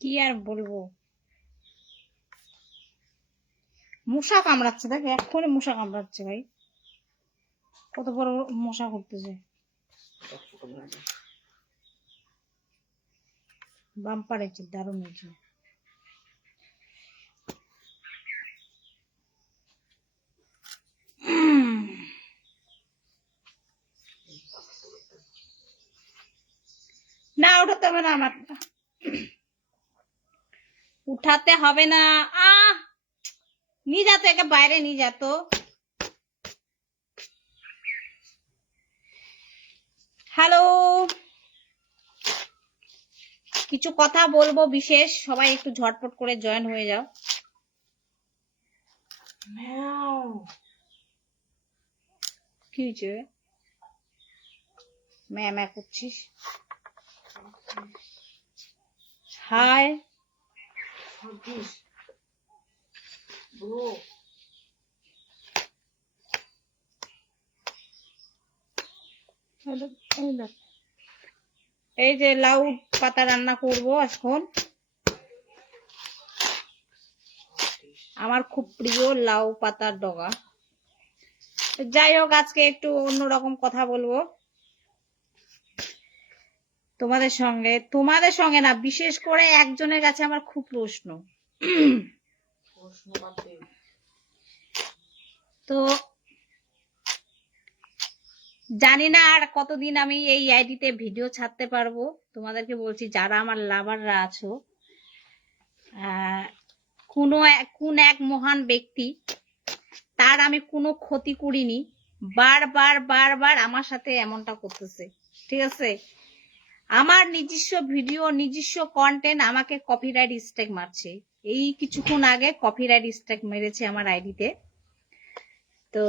কি আর বলবো, মশা কামড়াচ্ছে, দেখ এক্ষুনি মশা কামড়াচ্ছে ভাই, কত বড় মশা করতেছে। বাম্পার হয়েছে, দারুণ হয়েছে। না ওঠাতে হবে না, আমার উঠাতে হবে না। নিয়ে যাতো, একে বাইরে নিয়ে যাতো। হ্যালো, কিছু কথা বলবো বিশেষ, সবাই একটু ঝটপট করে জয়েন হয়ে যাও। কি হয়েছে, ম্যা ম্যা করছিস? হাই এই যে লাউ পাতা রান্না করব এখন, আমার খুব প্রিয় লাউ পাতার ডগা। যাই হোক, আজকে একটু অন্যরকম কথা বলবো তোমাদের সঙ্গে না, বিশেষ করে একজনের কাছে আমার খুব প্রশ্ন। তো জানি না আর কতদিন আমি এই আইডিতে ভিডিও ছাড়তে পারবো। তোমাদেরকে বলছি, যারা আমার লাভাররা আছো, কোন এক মহান ব্যক্তি, তার আমি কোনো ক্ষতি করিনি, বারবার বারবার আমার সাথে এমনটা করতেছে। ঠিক আছে, আমার নিজস্ব ভিডিও, নিজস্ব কন্টেন্ট আমাকে কপিরাইট স্ট্রাইক মারছে। এই কিছুক্ষণ আগে কপিরাইট স্ট্রাইক মেরেছে আমার আইডিতে। তো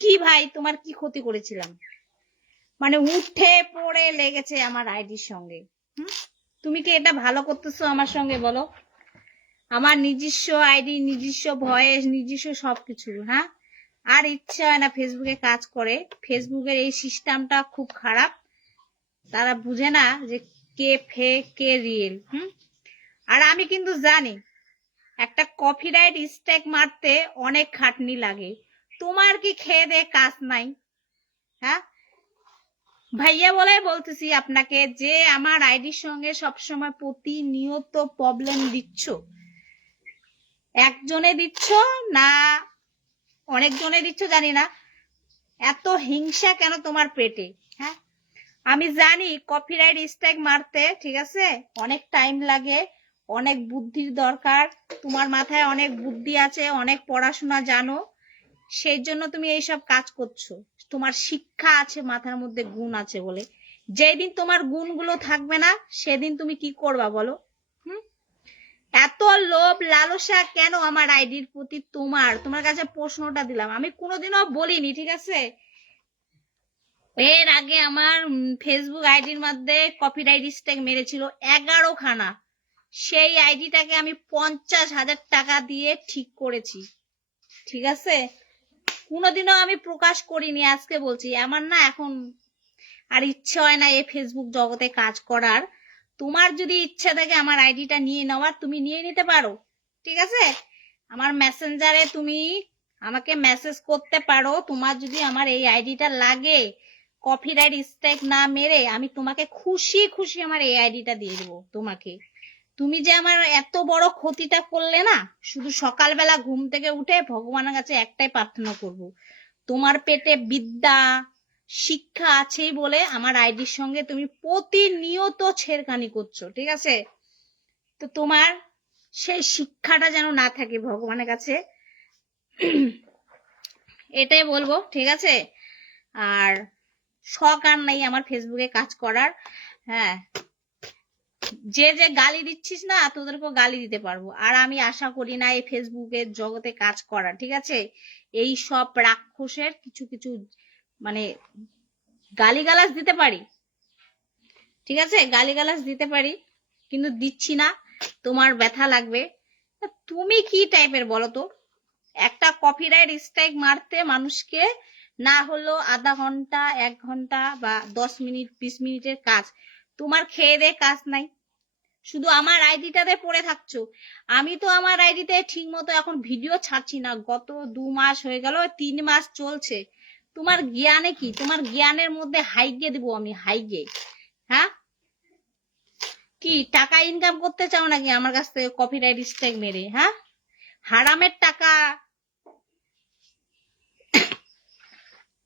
কি ভাই, তোমার কি ক্ষতি করেছিলাম? মানে উঠে পড়ে লেগেছে আমার আইডির সঙ্গে। তুমি কি এটা ভালো করতেছো আমার সঙ্গে, বলো? আমার নিজস্ব আইডি, নিজস্ব ভয়েস, নিজস্ব সবকিছু, হ্যাঁ? আর ইচ্ছা হয় না ফেসবুকে কাজ করে। ফেসবুকের এই সিস্টেমটা খুব খারাপ, তারা বুঝে না যে কে ফেক কে রিয়েল। আর আমি কিন্তু জানি একটা কপিরাইট স্ট্রাইক মারতে অনেক খাটনি লাগে। তোমার কি খেয়ে দে কাজ নাই? হ্যাঁ ভাইয়া, বলে বলতেছি আপনাকে যে আমার আইডির সঙ্গে সবসময় প্রতিনিয়ত প্রবলেম দিচ্ছ। একজনে দিচ্ছ না অনেকজনে দিচ্ছ জানি না, এত হিংসা কেন তোমার পেটে? হ্যাঁ, আমি জানি কপিরাইট স্ট্রাইক মারতে, ঠিক আছে, অনেক টাইম লাগে, অনেক বুদ্ধির দরকার। তোমার মাথায় অনেক বুদ্ধি আছে, অনেক পড়াশোনা জানো, সেই জন্য তুমি এইসব কাজ করছো। তোমার শিক্ষা আছে, মাথার মধ্যে গুণ আছে বলে। যেদিন তোমার গুণগুলো থাকবে না, সেদিন তুমি কি করবা বলো? এত লোভ লালসা কেন আমার আইডির প্রতি? তোমার কাছে প্রশ্নটা দিলাম। আমি কোনোদিনও বলিনি, ঠিক আছে, এর আগে আমার ফেসবুক আইডির মধ্যে কপিরাইট স্ট্রাইক মেরেছিল 11 খানা। সেই আইডিটাকে আমি 50,000 টাকা দিয়ে ঠিক করেছি, ঠিক আছে। কোনোদিনও আমি প্রকাশ করিনি, আজকে বলছি। আমার না এখন আর ইচ্ছে হয় না এই ফেসবুক জগতে কাজ করার। তোমার যদি ইচ্ছা থাকে আমার আইডিটা নিয়ে নেওয়ার, তুমি নিয়ে নিতে পারো, ঠিক আছে। আমার মেসেঞ্জারে তুমি আমাকে মেসেজ করতে পারো। তোমার যদি আমার এই আইডিটা লাগে, কপিরাইট স্ট্রাইক না মেরে, আমি তোমাকে খুশি খুশি আমার এই আইডিটা দিয়ে দেবো তোমাকে। তুমি যে আমার এত বড় ক্ষতিটা করলে না, শুধু সকালবেলা ঘুম থেকে উঠে ভগবানের কাছে একটাই প্রার্থনা করব, তোমার পেটে বিদ্যা শিক্ষা আছেই বলে আমার আইডির সঙ্গে তুমি প্রতিনিয়ত ছেড়খানি করছো, ঠিক আছে। তো তোমার সেই শিক্ষাটা যেন না থাকে ভগবানের কাছে, এটাই বলবো, ঠিক আছে। আর শখ আর নাই আমার ফেসবুকে কাজ করার। হ্যাঁ, যে যে গালি দিচ্ছিস না, তোদেরকে গালি দিতে পারবো। আর আমি আশা করি না এই ফেসবুকের জগতে কাজ করা, ঠিক আছে। এই সব রাক্ষসের কিছু কিছু মানে গালিগালাজ দিতে পারি, ঠিক আছে, গালিগালাজ দিতে পারি, কিন্তু দিচ্ছি না, তোমার ব্যথা লাগবে। তুমি কি টাইপের বলো তো? একটা কপিরাইট স্ট্রাইক মারতে মানুষকে না হলো আধা ঘন্টা, 1 ঘন্টা বা 10 মিনিট 20 মিনিটের কাজ, তোমার খেয়ে দে কাজ নাই, শুধু আমার আইডিটাতে পড়ে থাকছো। আমি তো আমার আইডিতে ঠিক মতো এখন ভিডিও ছাড়ছি না, গত 2 মাস হয়ে গেল, 3 মাস চলছে। তোমার জ্ঞানে কি? তোমার জ্ঞানের মধ্যে হাইগে দিব আমি, হাইগে। হ্যাঁ, কি টাকা ইনকাম করতে চাও নাকি আমার কাছ থেকে কপিরাইট স্ট্রাইক মেরে? হ্যাঁ, হারামের টাকা।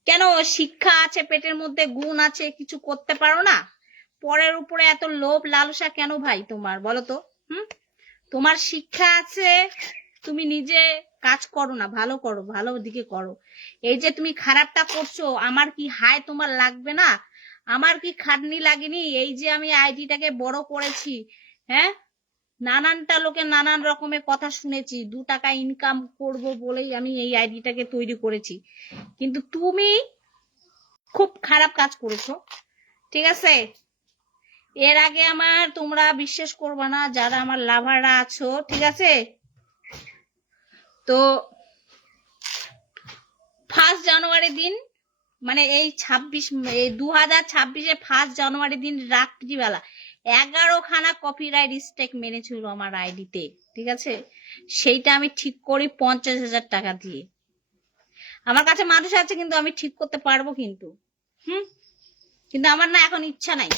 কেন? শিক্ষা আছে, পেটের মধ্যে গুণ আছে, কিছু করতে পারো না? পরের উপরে এত লোভ লালসা কেন ভাই তোমার, বলো তো? তোমার শিক্ষা আছে, তুমি নিজে কাজ করো না, ভালো করো, ভালো দিকে করো। এই যে তুমি খারাপটা করছো, আমার কি হায় তোমার লাগবে না? আমার কি খাটনি লাগেনি? এই যে আমি আইডিটাকে বড় করেছি, হ্যাঁ, নানানটা লোকে নানান রকমের কথা শুনেছি, 2 টাকা ইনকাম করব বলেই আমি এই আইডিটাকে তৈরি করেছি। কিন্তু তুমি খুব খারাপ কাজ করেছো, ঠিক আছে? এর আগে আমার, তোমরা বিশ্বাস করবা না, যারা আমার লাভাররা আছো, ঠিক আছে, তো 1 জানুয়ারি দিন, মানে এই 2026-এ 1 জানুয়ারি দিন রাত্রিবেলা 11 খানা কপিরাইট স্ট্রাইক মেরেছিল আমার আইডিতে, ঠিক আছে? সেইটা আমি ঠিক করি 50,000 টাকা দিয়ে। আমার কাছে মানুষ আছে, কিন্তু আমি ঠিক করতে পারবো কিন্তু। কিন্তু আমার না এখন ইচ্ছা নাই।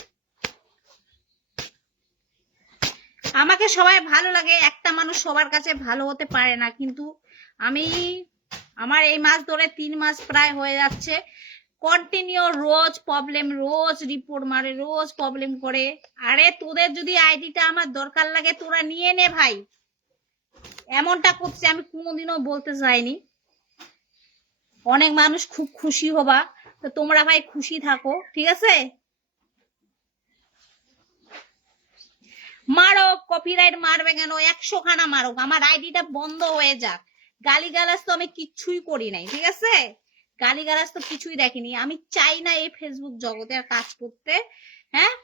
আমাকে সবাই ভালো লাগে, একটা মানুষ সবার কাছে ভালো হতে পারে না, কিন্তু আমি, আমার এই মাস ধরে 3 মাস প্রায় হয়ে যাচ্ছে, কন্টিনিউ রোজ প্রবলেম, রোজ রিপোর্ট মারে, রোজ প্রবলেম করে। আরে তোদের যদি আইডিটা আমার দরকার লাগে তোরা নিয়ে নে ভাই, এমনটা করছে আমি কোনোদিনও বলতে চাইনি। অনেক মানুষ খুব খুশি হবা, তো তোমরা ভাই খুশি থাকো, ঠিক আছে? মারো, কপিরাইট মারবে কেন? 100 খানা মারো, আমার আইডিটা বন্ধ হয়ে যাক। গালিগালাজ তো আমি কিচ্ছুই করি নাই, ঠিক আছে? গালিগালাজ তো কিছুই দেখিনি। আমি চাই না এই ফেসবুক জগতে আর কাজ করতে, হ্যাঁ।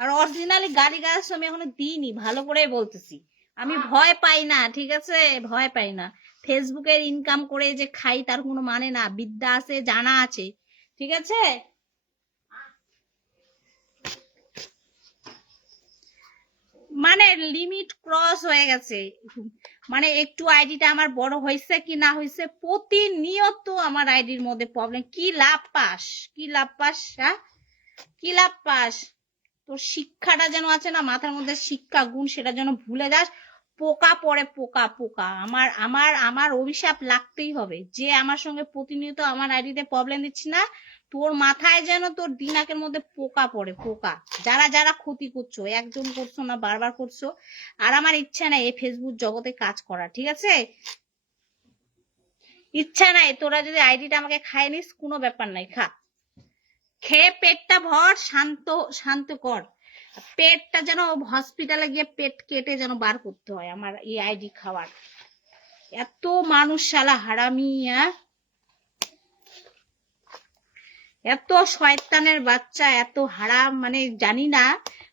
আর অরিজিনালি গালিগালাজ আমি এখনো দিইনি, ভালো করে বলতেছি। আমি ভয় পাই না, ঠিক আছে? ভয় পাই না। ফেসবুকের ইনকাম করে যে খাই তার কোনো মানে না, বিদ্যা আছে, জানা আছে, ঠিক আছে? মানে লিমিট ক্রস হয়ে গেছে, মানে একটু আইডিটা আমার বড় হয়েছে কি না হয়েছে, প্রতিনিয়ত আমার আইডির মধ্যে প্রবলেম। কি লাভ পাস? কি লাভ পাস? হ্যাঁ, কি লাভ পাস? তোর শিক্ষাটা যেন আছে না মাথার মধ্যে, শিক্ষা গুণ, সেটা যেন ভুলে যাস। পোকা পড়ে, পোকা পোকা। আমার আমার আমার অভিশাপ লাগতেই হবে, যে আমার সঙ্গে প্রতিনিয়ত আমার আইডিতে প্রবলেম দিচ্ছি না, তোর মাথায় যেন, তোর দিনাকের মধ্যে পোকা পড়ে, পোকা। যারা যারা ক্ষতি করছো, একজন করছো না, বারবার করছো। আর আমার ইচ্ছা নাই এই ফেসবুক জগতে কাজ করা, ঠিক আছে? ইচ্ছা নাই। তোরা যদি আইডিটা আমাকে খাই নিস, কোনো ব্যাপার নাই, খা, খেয়ে পেটটা ভর, শান্ত শান্ত কর। পেটটা যেন হসপিটালে গিয়ে পেট কেটে যেন বার করতে হয় আমার এই আইডি খাওয়ার। এত মানুষ শালা হারামি, এত শয়তানের বাচ্চা, এত হারাম, মানে জানি না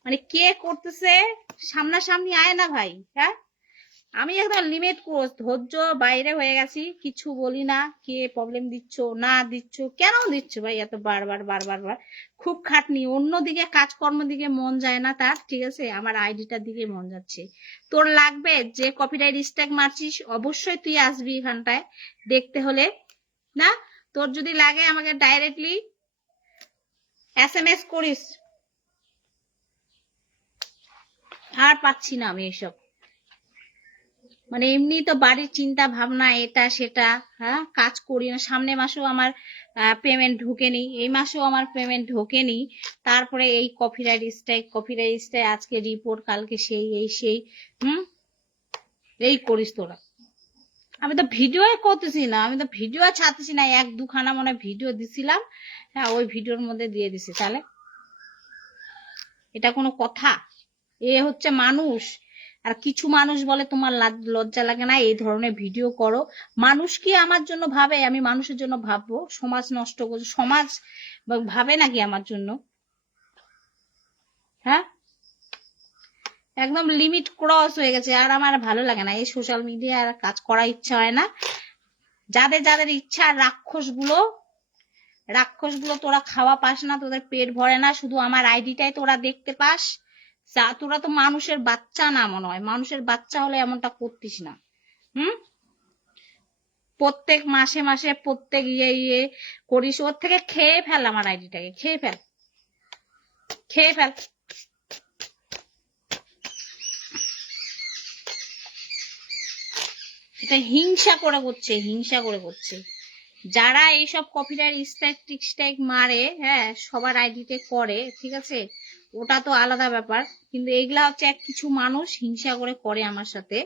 মানে কে করতেছে। সামনাসামনি আয় না ভাই, হ্যাঁ। আমি একদম লিমিট ক্রস, ধৈর্য বাইরে হয়ে গেছি, কিছু বলি না। কে প্রবলেম দিচ্ছ না দিচ্ছ, কেন দিচ্ছ ভাই এত বারবার বারবার বার? খুব খাটনি, অন্যদিকে কাজকর্ম দিকে মন যায় না তার, ঠিক আছে? আমার আইডিটার দিকে মন যাচ্ছে। তোর লাগবে যে কপিরাইট স্ট্রাইক মারছিস, অবশ্যই তুই আসবি এখানটায় দেখতে হলে, না? তোর যদি লাগে আমাকে ডাইরেক্টলি SMS করিস। আর পাচ্ছি না আমি এসব, মানে এমনি তো বাড়ির চিন্তা ভাবনা, এটা সেটা, হ্যাঁ, কাজ করি না। সামনে মাসেও আমার পেমেন্ট ঢোকেনি, এই মাসেও আমার পেমেন্ট ঢোকেনি। তারপরে এই কপিরাইট স্ট্রাইক, কপিরাইট স্ট্রাইক, আজকে রিপোর্ট, কালকে সেই, এই সেই, এই করিস তোরা। আমি তো ভিডিও করতেছি না, আমি তো ভিডিও ছাড়তেছি না, 1-2 খানা মনে ভিডিও দিছিলাম, হ্যাঁ, ওই ভিডিওর মধ্যে দিয়ে দিছি। তাহলে এটা কোনো কথা? এ হচ্ছে মানুষ। আর কিছু মানুষ বলে তোমার লজ্জা লাগে না এই ধরনের ভিডিও করো? মানুষ কি আমার জন্য ভাবে? আমি মানুষের জন্য ভাববো? সমাজ নষ্ট করছো, সমাজ ভাবে নাকি আমার জন্য? হ্যাঁ, একদম লিমিট ক্রস হয়ে গেছে। আর আমার ভালো লাগে না এই সোশ্যাল মিডিয়া, আর কাজ করার ইচ্ছা হয় না। যাদের যাদের ইচ্ছা, রাক্ষস গুলো রাক্ষস গুলো তোরা খাওয়া পাস না, তোদের পেট ভরে না, শুধু আমার আইডিটাই তোরা দেখতে পাস। তোরা তো মানুষের বাচ্চা না, মনে হয় মানুষের বাচ্চা হলে এমনটা করতিস না। হুম, প্রত্যেক মাসে মাসে প্রত্যেক ইয়ে করিস। ওর থেকে খেয়ে ফেল, আমার আইডিটাকে খেয়ে ফেল, খেয়ে ফেল। এটা হিংসা করে করছে, হিংসা করে করছে। যারা এইসব কপিরাইট স্ট্রাইক মারে, হ্যাঁ, সবার আইডিতে করে, ঠিক আছে, ওটা তো আলাদা ব্যাপার, কিন্তু এগুলা হচ্ছে এক কিছু মানুষ হিংসা করে করে আমার সাথে।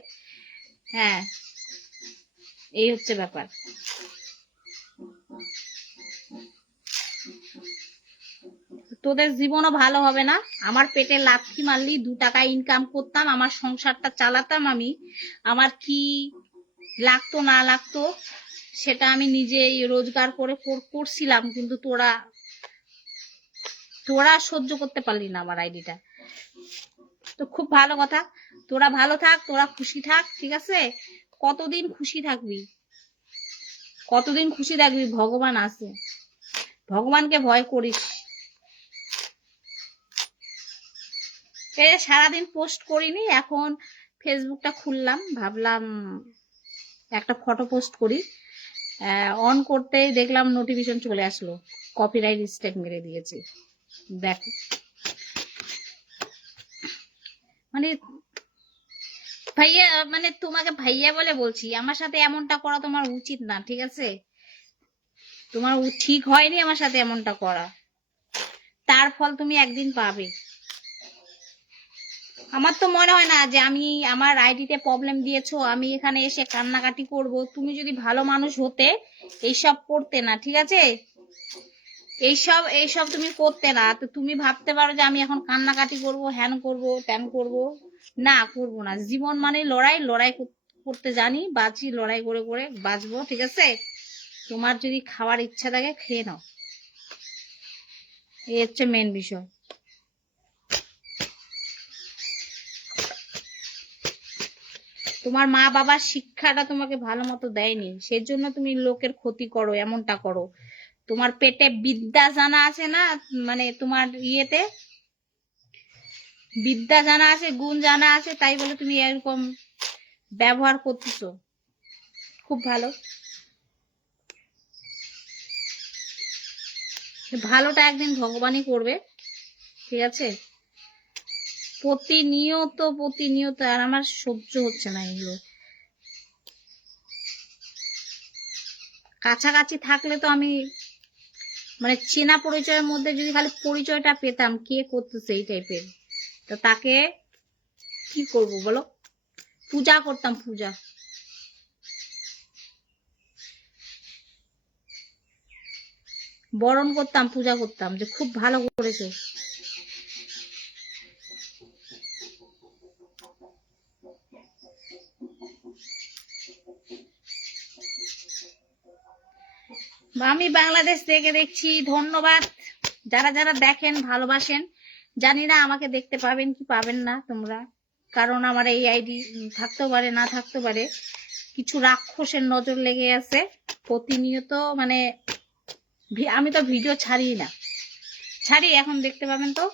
হ্যাঁ, এই হচ্ছে ব্যাপার। তোদের জীবনও ভালো হবে না। আমার পেটে লাথি মারলি, 2 টাকা ইনকাম করতাম, আমার সংসারটা চালাতাম আমি। আমার কি লাগতো না লাগতো সেটা আমি নিজেই রোজগার করে করছিলাম, কিন্তু তোরা সহ্য করতে পারলি না আমার আইডিটা। তো খুব ভালো কথা, তোরা ভালো থাক, তোরা খুশি থাক, ঠিক আছে। কতদিন খুশি থাকবি, কতদিন খুশি থাকবি? ভগবান আছে, ভগবানকে ভয় করিস। সারাদিন পোস্ট করিনি, এখন ফেসবুকটা খুললাম, ভাবলাম একটা ফটো পোস্ট করি। অন করতেই দেখলাম নোটিফিকেশন চলে আসলো, কপিরাইট স্ট্রাইক মেরে দিয়েছি। দেখো, মানে ভাইয়া, মানে তোমাকে ভাইয়া বলে বলছি, আমার সাথে এমনটা করা তোমার উচিত না, ঠিক আছে। তোমার ঠিক হয়নি আমার সাথে এমনটা করা, তার ফল তুমি একদিন পাবে। আমার তো মনে হয় না যে আমি আমার আইডিতে প্রবলেম দিয়েছো, আমি এখানে এসে কান্নাকাটি করব। তুমি যদি ভালো মানুষ হতে এইসব করতে না, ঠিক আছে। এইসব তুমি করতে না, তো তুমি ভাবতে পারো যে আমি এখন কান্নাকাটি করব, হ্যান করব, ত্যান করব। না, করবো না। জীবন মানে লড়াই, লড়াই করতে জানি, বাঁচি, লড়াই করে করে বাঁচবো, ঠিক আছে। তোমার যদি খাওয়ার ইচ্ছা থাকে খেয়ে নাও, এই হচ্ছে মেন বিষয়। তোমার মা বাবার শিক্ষাটা তোমাকে ভালো মতো দেয়নি, সেজন্য তুমি লোকের ক্ষতি করো, এমনটা করো। তোমার পেটে বিদ্যা জানা আছে না, মানে তোমার ইয়েতে বিদ্যা জানা আছে, গুণ জানা আছে, তাই বলে তুমি এরকম ব্যবহার করতেছো। খুব ভালো, ভালোটা একদিন ভগবানই করবে, ঠিক আছে। প্রতিনিয়ত প্রতিনিয়ত, আর আমার সহ্য হচ্ছে না এগুলো। কাছাকাছি থাকলে তো আমি, মানে চেনা পরিচয়ের মধ্যে যদি খালি পরিচয়টা পেতাম কে করতেছে এই টাইপের, তো তাকে কি করব বলো, পূজা করতাম, পূজা। বরণ করতাম, পূজা করতাম, যে খুব ভালো করেছো। আমি বাংলাদেশ থেকে দেখছি, ধন্যবাদ যারা যারা দেখেন, ভালোবাসেন। জানি না আমাকে দেখতে পাবেন কি পাবেন না তোমরা, কারণ আমার এই আইডি থাকতেও পারে না থাকতে পারে, কিছু রাক্ষসের নজর লেগে আছে প্রতিনিয়ত। মানে আমি তো ভিডিও ছাড়ি না, ছাড়ি, এখন দেখতে পাবেন তো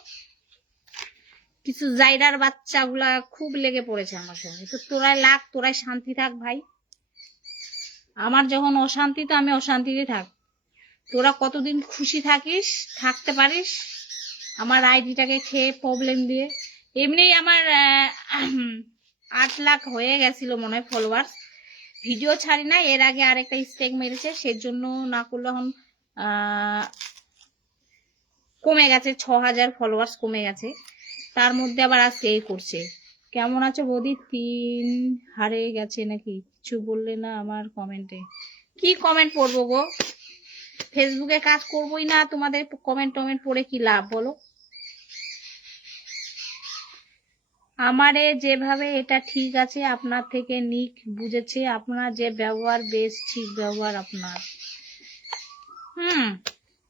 কিছু জাইরার বাচ্চাগুলা খুব লেগে পড়েছে আমার সঙ্গে। তো তোরাই লাগ, তোরাই শান্তি থাক ভাই, আমার যখন অশান্তি তো আমি অশান্তিতে থাক। তোরা কতদিন খুশি থাকিস, থাকতে পারিস আমার আইডিটাকে খেয়ে প্রবলেম দিয়ে। এমনি আমার 8 লাখ হয়ে গেছিল মনে হয় ফলোয়ার্স, ভিডিও ছাড়ি না। এর আগে আরেকটা স্ট্রাইক মেরেছে, সেজন্য না করলে এখন কমে গেছে, 6000 ফলোয়ার্স কমে গেছে। তার মধ্যে আবার আজকে এই করছে। কেমন আছো বৌদি? 3 হারে গেছে নাকি? কিছু বললে না আমার কমেন্টে। কি কমেন্ট পড়বো গো, ফেসবুকে কাজ করবোই না, তোমাদের কমেন্ট টমেন্ট পড়ে কি লাভ বলো। আমারে যেভাবে এটা ঠিক আছে, আপনার থেকে নিক বুঝেছে, আপনার যে ব্যবহার বেশ ঠিক ব্যবহার আপনার।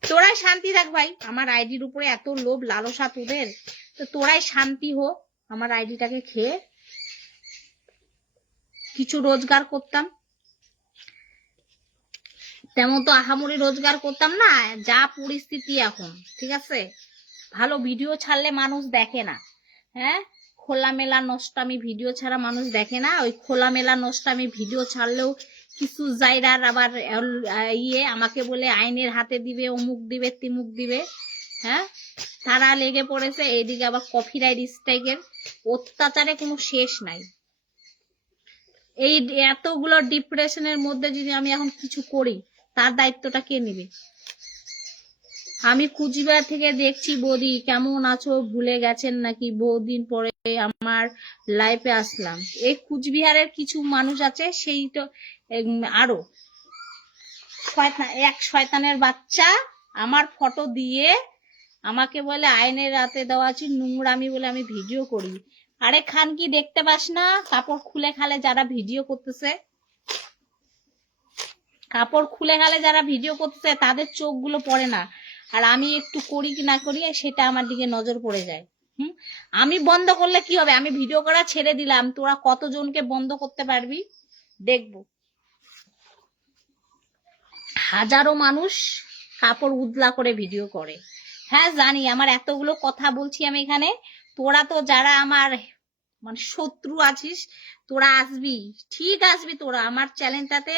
তোরাই শান্তি থাক ভাই, আমার আইডির উপরে এত লোভ লালসা তোদের, তো তোরাই শান্তি হো। আমার আইডিটাকে খেয়ে কিছু রোজগার করতাম, তেমন তো আহামরি রোজগার করতাম না, যা পরিস্থিতি এখন, ঠিক আছে। ভালো ভিডিও ছাড়লে মানুষ দেখে না, হ্যাঁ, খোলামেলা নষ্টামি ভিডিও ছাড়া মানুষ দেখে না। ওই খোলামেলা নষ্টামি ভিডিও ছাড়লেও কিছু জায়গার আবার আমাকে বলে আইনের হাতে দিবে, অমুক দিবে, তিমুক দিবে, হ্যাঁ, তারা লেগে পড়েছে। এইদিকে আবার কপিরাইট স্ট্রাইকের অত্যাচারে কোনো শেষ নাই। এই এতগুলো ডিপ্রেশনের মধ্যে যদি আমি এখন কিছু করি, তার দায়িত্বটা কে নেবে? আমি কুচবিহার থেকে দেখছি, বৌদি কেমন আছো, ভুলে গেছেন নাকি? বহুদিন পরে আমার লাইফে আসলাম। এই কুচবিহারের কিছু মানুষ আছে, সেই তো আরো এক শয়তানের বাচ্চা আমার ফটো দিয়ে আমাকে বলে আইনের রাতে দেওয়া আছে নোংরামি বলে আমি ভিডিও করি। আরে খান কি দেখতে পাস না? কাপড় খুলে খালে যারা ভিডিও করতেছে, কাপড় খুলে খালে যারা ভিডিও করতেছে, তাদের চোখগুলো পড়ে না। আর আমি একটু করি কি না করি, সেটা আমার দিকে নজর পড়ে যায়। আমি বন্ধ করলে কি হবে? আমি ভিডিও করা ছেড়ে দিলাম, তোরা কতজনকে বন্ধ করতে পারবি দেখবো। হাজারো মানুষ কাপড় উদলা করে ভিডিও করে। হ্যাঁ জানি, আমার এতগুলো কথা বলছি আমি এখানে, তোরা তো যারা আমার মানে শত্রু আছিস, তোরা আসবি, ঠিক আসবি, তোরা আমার চ্যানেলটাতে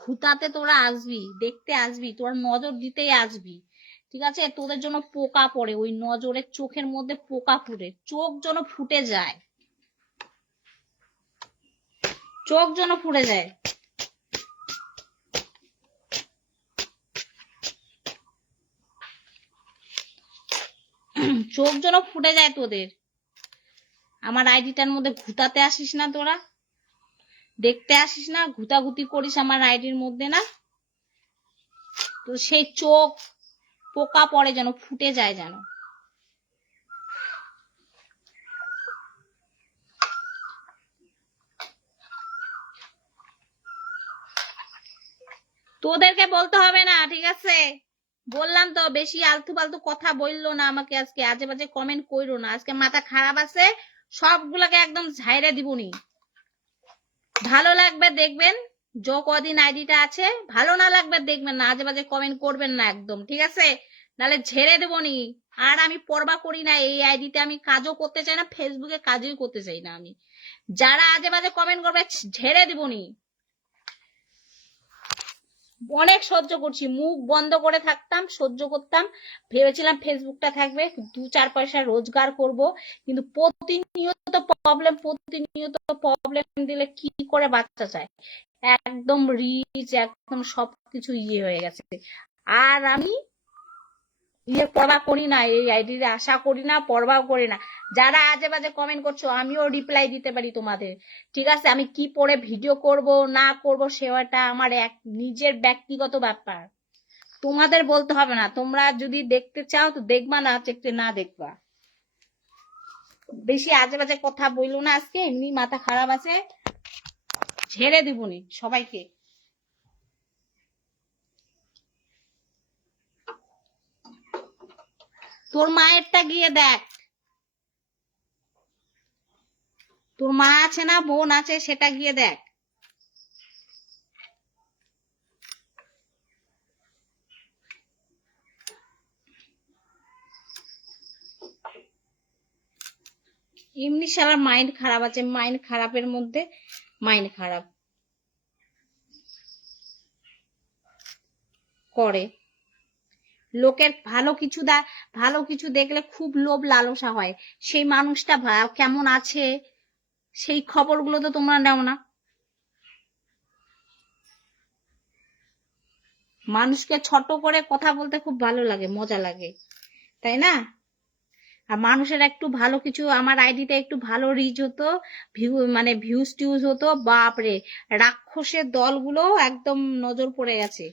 ঘুতাতে তোরা আসবি, দেখতে আসবি, তোরা নজর দিতেই আসবি, ঠিক আছে। তোদের জন্য পোকা পড়ে, ওই নজরের চোখের মধ্যে পোকা পড়ে, চোখ যেন ফুটে যায়, চোখ যেন ফুটে যায়। চোখ যেন ফুটে যায় তোদের। আমার আইডিটার মধ্যে ঘুতাতে আসিস না, তোরা দেখতে আসিস না, ঘুতাঘুতি করিস আমার আইডির মধ্যে না, তো সেই চোখ পোকা পড়ে যেন, ফুটে যায় যেন। তোদেরকে বলতে হবে না, ঠিক আছে, বললাম তো। বেশি আলতু ফালতু কথা বললো না আমাকে, আজকে আজে বাজে কমেন্ট কইরো না। আজকে মাথা খারাপ আছে, সবগুলোকে একদম ঝাইরে দিবনি। ভালো লাগবে দেখবেন, যে কদিন আইডিটা আছে, ভালো না লাগবে দেখবেন না, আজে বাজে কমেন্ট করবেন না একদম, ঠিক আছে, নাহলে ঝেড়ে দেবনি। আর আমি পরবা করি না, এই আইডিতে আমি কাজও করতে চাই না, ফেসবুকে কাজই করতে চাই না আমি। যারা আজে বাজে কমেন্ট করবে ঝেড়ে দিবনি। অনেক সহ্য করছি, মুখ বন্ধ করে থাকতাম, সহ্য করতাম, ভেবেছিলাম ফেসবুকটা থাকবে, 2-4 পয়সা রোজগার করব, কিন্তু প্রতিনিয়ত প্রবলেম, প্রতিনিয়ত প্রবলেম দিলে কি করে বাচ্চা চায়, একদম রিচ, একদম সবকিছু হয়ে গেছে। আর আমি পরবা করি না, এই আইডিতে আশা করি না, পরবাও করি না। যারা আজে বাজে কমেন্ট করছো, আমিও রিপ্লাই দিতে পারি তোমাদের, ঠিক আছে। আমি কি পরে ভিডিও করব না করব, সেটা আমার এক নিজের ব্যক্তিগত ব্যাপার, তোমাদের বলতে হবে না। তোমরা যদি দেখতে চাও তো দেখবা, না দেখতে না দেখবা। বেশি আজে বাজে কথা বললো না, আজকে এমনি মাথা খারাপ আছে, ঝেড়ে দিবনি সবাইকে। তোর মায়েরটা গিয়ে দেখ, তোর মা আছে না বোন আছে, সেটা গিয়ে দেখ। এমনি সারা মাইন্ড খারাপ আছে, মাইন্ড খারাপের মধ্যে মাইন্ড খারাপ করে। লোকের ভালো কিছু দেখলে খুব লোভ লালসা হয়, সেই মানুষটা কেমন আছে সেই খবরগুলো তো তোমরা নাও না। মানুষকে ছোট করে কথা বলতে খুব ভালো লাগে, মজা লাগে, তাই না? আর মানুষের একটু ভালো কিছু, আমার আইডিটা একটু ভালো রিচ হতো, মানে ভিউজ টিউজ হতো, বাপরে, রাক্ষসের দলগুলো একদম নজর পড়ে গেছে।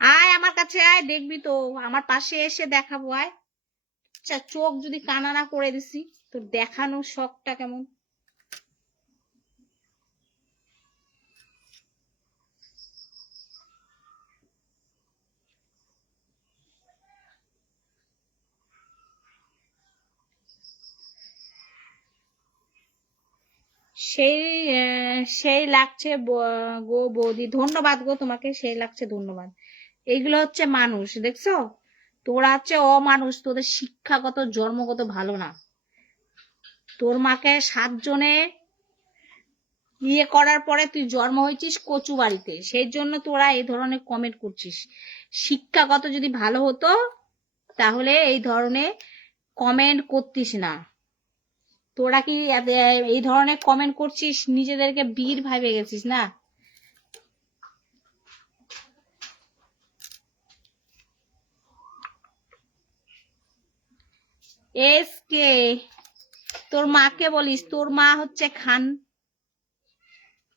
আয় আমার কাছে আয়, দেখবি তো, আমার পাশে এসে দেখাবো, আয়। আচ্ছা, চোখ যদি কানা না করে দিছি, তো দেখানোর শখটা কেমন। সেই সেই লাগছে গো বৌদি, ধন্যবাদ গো তোমাকে, সেই লাগছে, ধন্যবাদ। এইগুলো হচ্ছে মানুষ, দেখছো? তোরা হচ্ছে অমানুষ, তোদের শিক্ষাগত জন্মগত ভালো না। তোর মাকে 7 জনে ইয়ে করার পরে তুই জন্ম হয়েছিস কচু বাড়িতে, সেই জন্য তোরা এই ধরনের কমেন্ট করছিস। শিক্ষাগত যদি ভালো হতো তাহলে এই ধরনের কমেন্ট করতিস না। তোরা কি এই ধরনের কমেন্ট করছিস, নিজেদেরকে বীর ভাবে গেছিস না? এসকে তোর মাকে বলিস, তোর মা হচ্ছে খান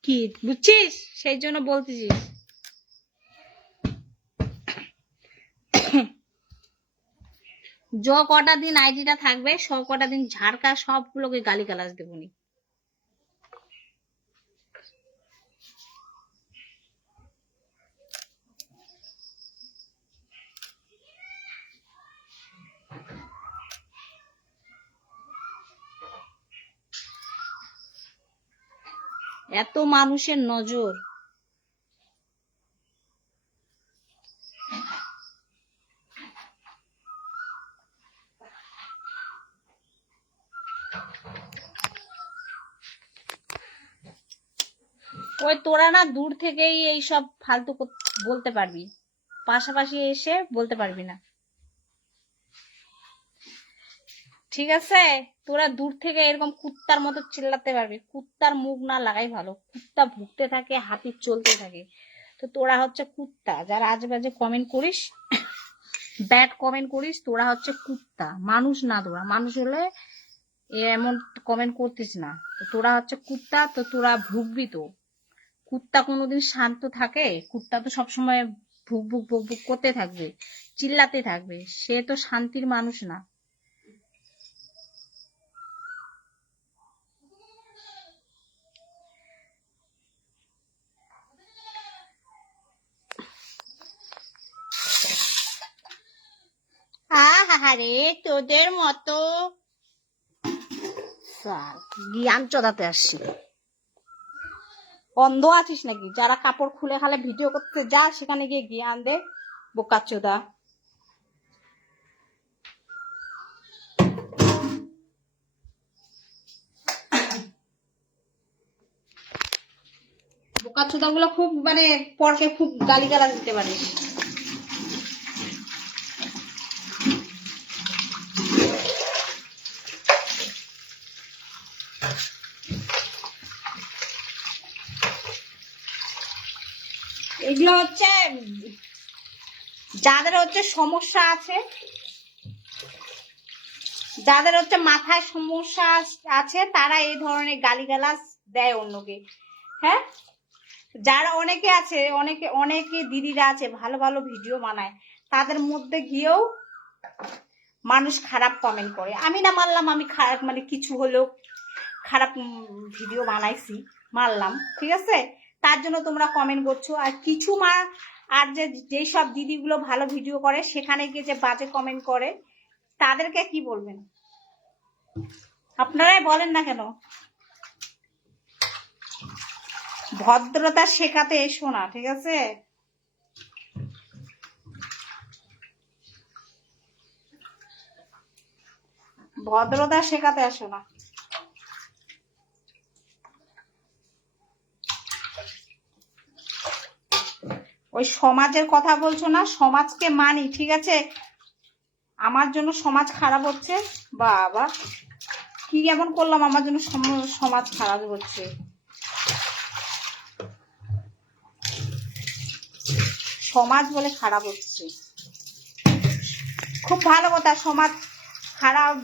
কি, বুঝছিস? সেই জন্য বলতেছিস। কটা দিন আইডিটা থাকবে, কটা দিন ঝাড়কা সবগুলোকে গালিগালাজ দেবনি। এত মানুষের নজর, ওই তোরা না দূর থেকেই এইসব ফালতু বলতে পারবি, পাশাপাশি এসে বলতে পারবি না, ঠিক আছে? তোরা দূর থেকে এরকম কুত্তার মতো চিল্লাতে পারবি, কুত্তার মুখ না লাগাই ভালো। কুত্তা ভুগতে থাকে, হাতি চলতে থাকে। তো তোরা হচ্ছে কুত্তা, যারা আজেবাজে কমেন্ট করিস, ব্যাড কমেন্ট করিস, তোরা হচ্ছে কুত্তা, মানুষ না। তোরা মানুষ হলে এমন কমেন্ট করতিস না। তো তোরা হচ্ছে কুত্তা, তো তোরা ভুগবি। তো কুত্তা কোনোদিন শান্ত থাকে? কুত্তা তো সবসময় ভুক ভুক ভুক ভুক করতে থাকবে, চিল্লাতে থাকবে। সে তো শান্তির মানুষ না। আহারে তোদের মতো জ্ঞান চোদাতে আসছি। অন্ধ আছিস নাকি? যারা কাপড় খুলে খালে ভিডিও করতে যা, সেখানে গিয়ে জ্ঞান দে, বোকাচোদা। বোকাচোদা গুলো খুব মানে পরকে খুব গালিগালাজ দিতে পারিস। এগুলো হচ্ছে যাদের হচ্ছে সমস্যা আছে, যাদের হচ্ছে মাথায় সমস্যা আছে, তারা এই ধরনের গালিগালাজ দেয় অন্যকে। হ্যাঁ, যারা অনেকে আছে, অনেকে দিদিরা আছে ভালো ভালো ভিডিও বানায়, তাদের মধ্যে গিয়েও মানুষ খারাপ কমেন্ট করে। আমি না মানলাম আমি খারাপ, মানে কিছু হলেও খারাপ ভিডিও বানাইছি, মানলাম, ঠিক আছে? তার জন্য তোমরা কমেন্ট করছো। আর কিছু আর যেই সব দিদিগুলো ভালো ভিডিও করে, সেখানে গিয়ে যে বাজে কমেন্ট করে, তাদেরকে কি বলবেন? আপনারাই বলেন না কেন? ভদ্রতা শেখাতে এসো না, ঠিক আছে? ভদ্রতা শেখাতে আসো না। ওই সমাজের কথা বলছো না, সমাজকে মানি, ঠিক আছে? আমার জন্য সমাজ খারাপ হচ্ছে? বাবা, কি এমন করলাম আমার জন্য সমাজ খারাপ হচ্ছে? সমাজ বলে খারাপ হচ্ছে, খুব ভালো কথা। সমাজ খারাপ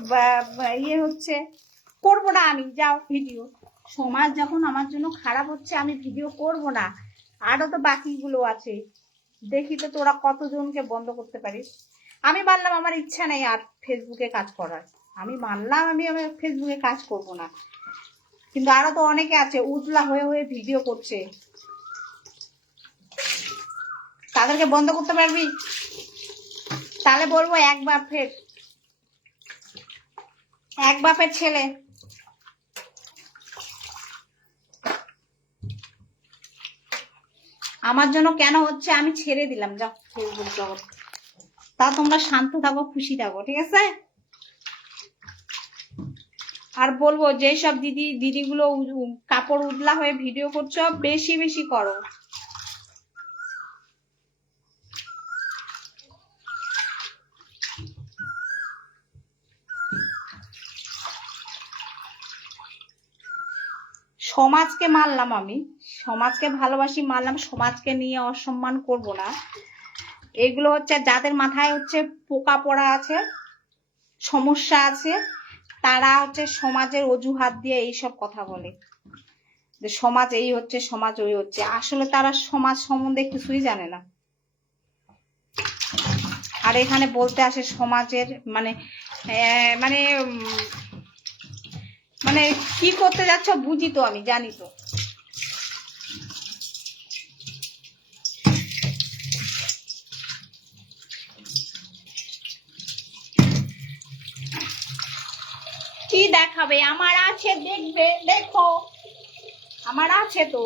ইয়ে হচ্ছে, করবো না আমি, যাও ভিডিও। সমাজ যখন আমার জন্য খারাপ হচ্ছে, আমি ভিডিও করব না। আরো তো বাকিগুলো আছে, দেখি তো তোরা কতজনকে বন্ধ করতে পারিস। আমি মানলাম আমার ইচ্ছা নেই আর ফেসবুকে কাজ করার, আমি মানলাম আমি ফেসবুকে কাজ করব না, কিন্তু আরো তো অনেকে আছে উতলা হয়ে হয়ে ভিডিও করছে, তাদেরকে বন্ধ করতে পারবি? তাহলে বলবো এক বাপের ছেলে। আমার জন্য কেন হচ্ছে আমি ছেড়ে দিলাম, যাও ফেসবুক জগৎ। তা তোমরা শান্ত থাকো, খুশি থাকো, ঠিক আছে। আর বলবো যেসব দিদিগুলো কাপড় উদলা হয়ে ভিডিও করছো, বেশি বেশি করো। সমাজকে মারলাম, আমি সমাজকে ভালোবাসি, মারলাম, সমাজকে নিয়ে অসম্মান করব না। এগুলো হচ্ছে যাদের মাথায় হচ্ছে পোকা পড়া আছে, সমস্যা আছে, তারা হচ্ছে সমাজের অজুহাত দিয়ে এইসব কথা বলে যে সমাজ এই হচ্ছে, সমাজ ওই হচ্ছে। আসলে তারা সমাজ সম্বন্ধে কিছুই জানে না। আর এখানে বলতে আসে সমাজের মানে মানে মানে কি করতে যাচ্ছ বুঝি তো, আমি জানি তো। কি দেখাবে? আমার আছে, দেখবে, দেখো, আমার আছে তো।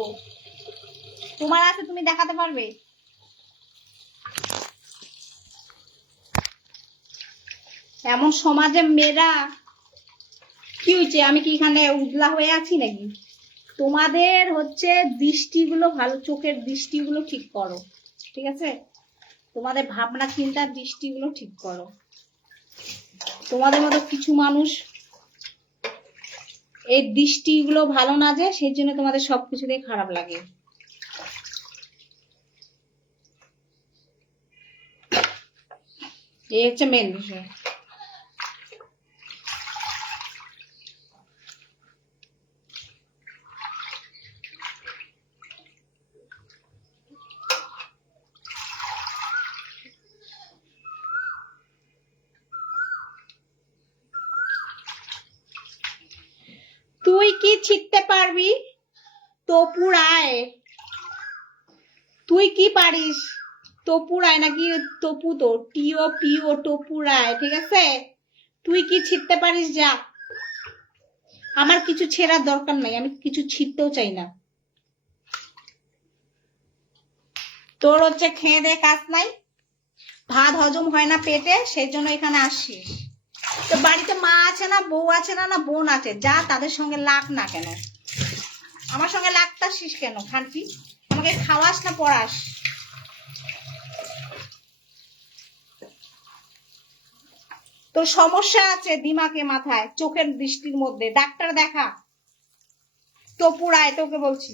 তোমার আছে, তুমি দেখাতে পারবে? এমন সমাজে মেয়েরা কি হয়েছে? আমি কি এখানে উদলা হয়ে আছি নাকি? তোমাদের হচ্ছে দৃষ্টিগুলো ভালো, চোখের দৃষ্টিগুলো ঠিক করো, ঠিক আছে? তোমাদের ভাবনা চিন্তার দৃষ্টিগুলো ঠিক করো। তোমাদের মতো কিছু মানুষ এই দৃষ্টিগুলো ভালো না, যে সেই জন্য তোমাদের সবকিছুতেই খারাপ লাগে। এই হচ্ছে মেন বিষয়। তুই কি ছিটতে পারবি? তপু রায়, তুই কি পারিস? তপু রায় নাকি তপু, তো টিও পিও তপু রায়, ঠিক আছে? তুই কি ছিটতে পারিস? যা, আমার কিছু ছেঁড়ার দরকার নাই, আমি কিছু ছিটতেও চাই না। তোর হচ্ছে খেয়ে দে কাজ নাই, ভাত হজম হয় না পেটে, সেই জন্য এখানে আসছিস। তো বাড়িতে মা আছে না, বউ আছে না, না বোন আছে, যা তাদের সঙ্গে লাগ না কেন? আমার সঙ্গে লাগতাছিস কেন খানকি? আমাকে খাওয়াস না পড়াস? তোর সমস্যা আছে দিমাগে, মাথায়, চোখের দৃষ্টির মধ্যে, ডাক্তার দেখা। তপু রায়, তোকে বলছি।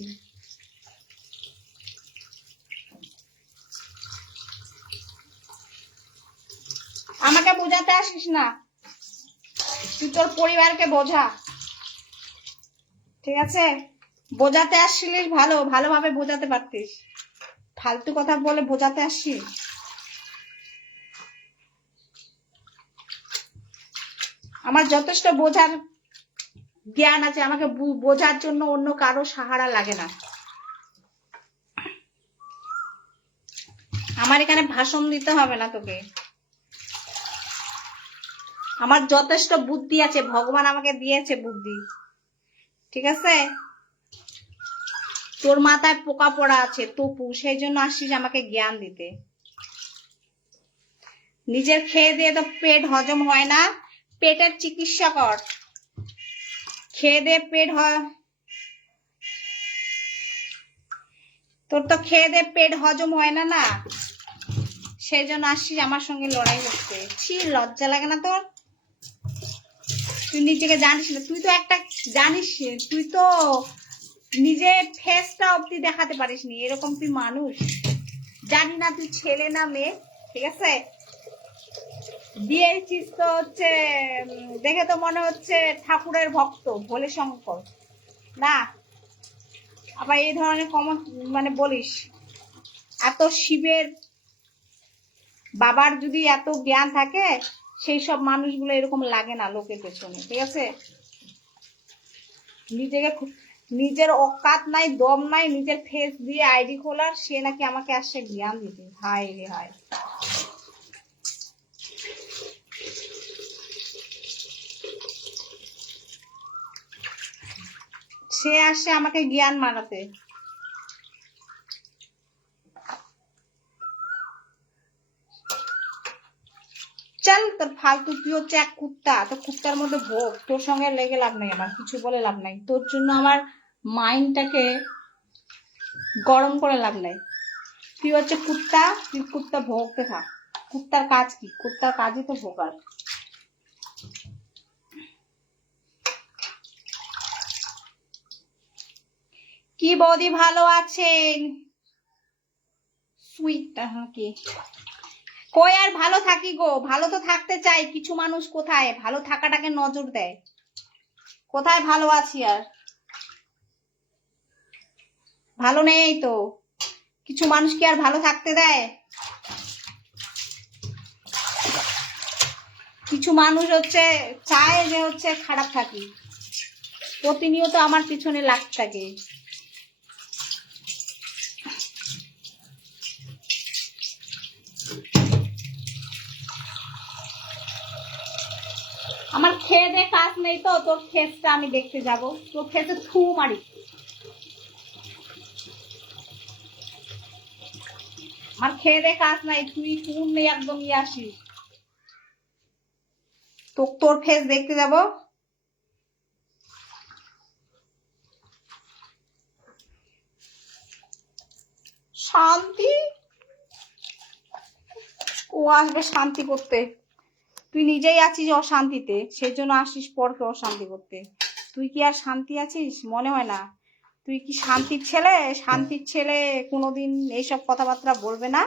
আমাকে বোঝাতে আসিস না, তুই তোর পরিবারকে বোঝা, ঠিক আছে? বোঝাতে আসছিলিস ভালো, ভালোভাবে বোঝাতে পারতিস। ফালতু কথা বলে বোঝাতে আসছিস। আমার যথেষ্ট বোঝার জ্ঞান আছে, আমাকে বোঝার জন্য অন্য কারো সাহারা লাগে না। আমার এখানে ভাষণ দিতে হবে না তোকে। আমার যথেষ্ট বুদ্ধি আছে, ভগবান আমাকে দিয়েছে বুদ্ধি, ঠিক আছে? তোর মাথায় পোকা পড়া আছে তপু, সেই জন্য আসছিস আমাকে জ্ঞান দিতে। নিজের খেয়ে দিয়ে তো পেট হজম হয় না, পেটের চিকিৎসা কর। খেয়ে দিয়ে পেট হয়, তোর তো খেয়ে দিয়ে পেট হজম হয় না, না সেই জন্য আসছিস আমার সঙ্গে লড়াই করতে। ছি, লজ্জা লাগে না তোর? তুই নিজেকে জানিস না? তুই তো একটা জানিস, তুই তো নিজে ফেসটা অব্দি দেখাতে পারিস নি, এরকম তুই মানুষ? জানি না তুই ছেলে না মেয়ে, ঠিক আছে? দিয়েছিস তো হচ্ছে, দেখে তো মনে হচ্ছে ঠাকুরের ভক্ত, ভোলে শঙ্কর না? আবার এই ধরনের কমন মানে বলিস? এত শিবের বাবার যদি এত জ্ঞান থাকে, সেই সব মানুষগুলো এরকম লাগে না লোকের পেছনে, ঠিক আছে? নিজেকে নিজের অকাত নাই, দম নাই, নিজের ফেস দিয়ে আইডি খোলার, সে নাকি আমাকে আসছে জ্ঞান দিতে। হায় রে হায়। সে আসে আমাকে জ্ঞান মারাতে। চল তোর ফালতু, তুই হচ্ছে এক কুত্তা, তো কুত্তার মধ্যে ভোগ, তোর সঙ্গে লেগে লাভ নাই, আমার কিছু বলে লাভ নাই, তোর জন্য আমার মাইন্ডটাকে গরম করে লাভ নাই। তুই হচ্ছে কুত্তা, তুই কুত্তা ভোগতে থাক। কুত্তার কাজ কি? কুত্তার কাজই তো ভোগার। কি বৌদি ভালো আছেন? সুইটটা কি কই আর ভালো থাকি গো, ভালো তো থাকতে চাই, কিছু মানুষ কোথায় ভালো থাকাটাকে নজর দেয়, কোথায় ভালো আছি আর, ভালো নেই তো, কিছু মানুষ কি আর ভালো থাকতে দেয়? কিছু মানুষ হচ্ছে চায় যে হচ্ছে খারাপ থাকি, প্রতিনিয়ত আমার পিছনে লাগতে থাকে। আমার খেয়ে দে কাজ নেই তো তোর ফেসটা আমি দেখতে যাব, তোর ফেসে থু মারি। আমার খেয়ে দে কাজ নাই, তুই কোন নেই একদম ইয়ে আসিস, তো তোর ফেস দেখতে যাব। শান্তি? ও আসবে শান্তি করতে? তুই নিজেই আছিস অশান্তিতে, সেই জন্য আসিস পরকে অশান্তি করতে। তুই কি আর শান্তি আছিস? মনে হয় না। তুই কি শান্তির ছেলে? শান্তির ছেলে কোনোদিন এইসব কথাবার্তা বলবে না,